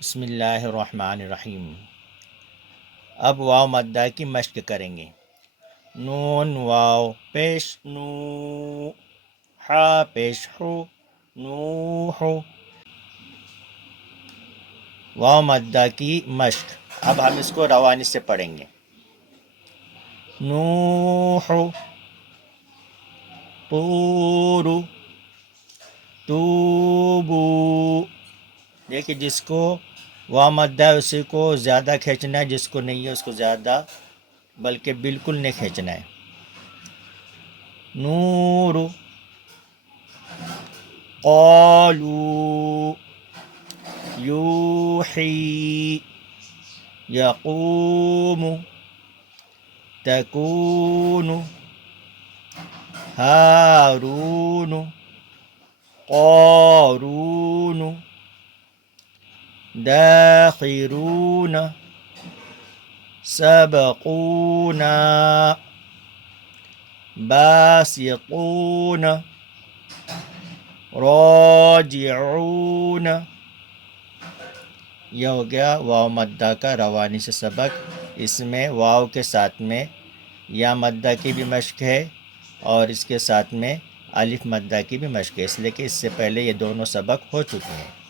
بسم اللہ الرحمن الرحیم۔ اب واو مدہ کی مشق کریں گے۔ نون واو پیش نو، ہا پیش ہو، نوح۔ واو مدہ کی مشق۔ اب ہم اس کو روانی سے پڑھیں گے۔ نوح، طور، توبو۔ دیکھیے جس کو واو مدہ ہے اسی کو زیادہ کھینچنا ہے، جس کو نہیں ہے اس کو زیادہ بلکہ بالکل نہیں کھینچنا ہے۔ نور، قالوا، یوحی، یقوم، تکون، ہارون، قارون، داخرون، سبقونا، باسطون، راجعون۔ یہ ہو گیا واو مدہ کا روانی سے سبق۔ اس میں واو کے ساتھ میں یا مدہ کی بھی مشق ہے اور اس کے ساتھ میں الف مدہ کی بھی مشق ہے، اس لیے کہ اس سے پہلے یہ دونوں سبق ہو چکے ہیں۔